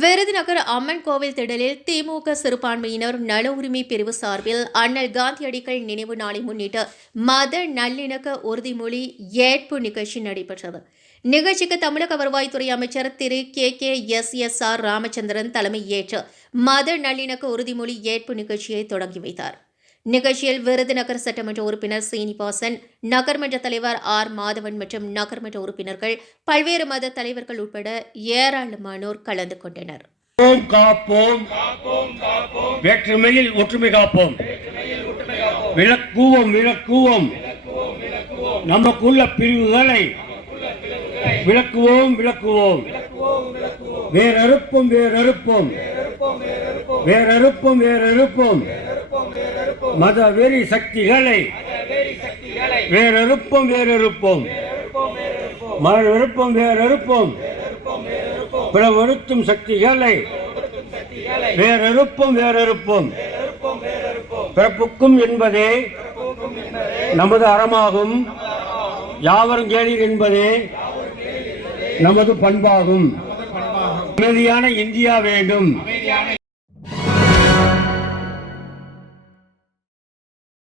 விருதுநகர் அம்மன் கோவில் திடலில் திமுக சிறுபான்மையினர் நல உரிமை பிரிவு சார்பில் அண்ணல் காந்தியடிகள் நினைவு நாளை முன்னிட்டு மத நல்லிணக்க உறுதிமொழி ஏற்பு நிகழ்ச்சி நடைபெற்றது. நிகழ்ச்சிக்கு தமிழக வருவாய்த்துறை அமைச்சர் திரு KKSSR ராமச்சந்திரன் தலைமையேற்று மத நல்லிணக்க உறுதிமொழி ஏற்பு நிகழ்ச்சியை தொடங்கி வைத்தார். நிகழ்ச்சியில் விருதுநகர் சட்டமன்ற உறுப்பினர் சீனிவாசன், நகர்மன்ற தலைவர் R. மாதவன் மற்றும் நகர்மன்ற உறுப்பினர்கள், பல்வேறு மத தலைவர்கள் உட்பட ஏராளமானோர் கலந்து கொண்டனர். காப்போம், வேற்றுமையில் ஒற்றுமை காப்போம், விளக்குவோம் விளக்குவோம், நமக்குள்ள பிரிவுகளை விளக்குவோம் விளக்குவோம், வேறறுப்போம் வேறறுப்போம், வேறறுப்போம் வேறறுப்போம், மத வெறி சக்திகளை வேறறுப்போம் வேறறுப்போம், மறுப்போம் வேறறுப்போம், பிளவறுத்தும் சக்திகளை வேறறுப்போம் வேறறுப்போம், பிறப்புக்கும் என்பதே நமது அறமாகும், யாவரும் கேளீர் என்பதே நமது பண்பாகும். அமைதியான இந்தியா வேண்டும்,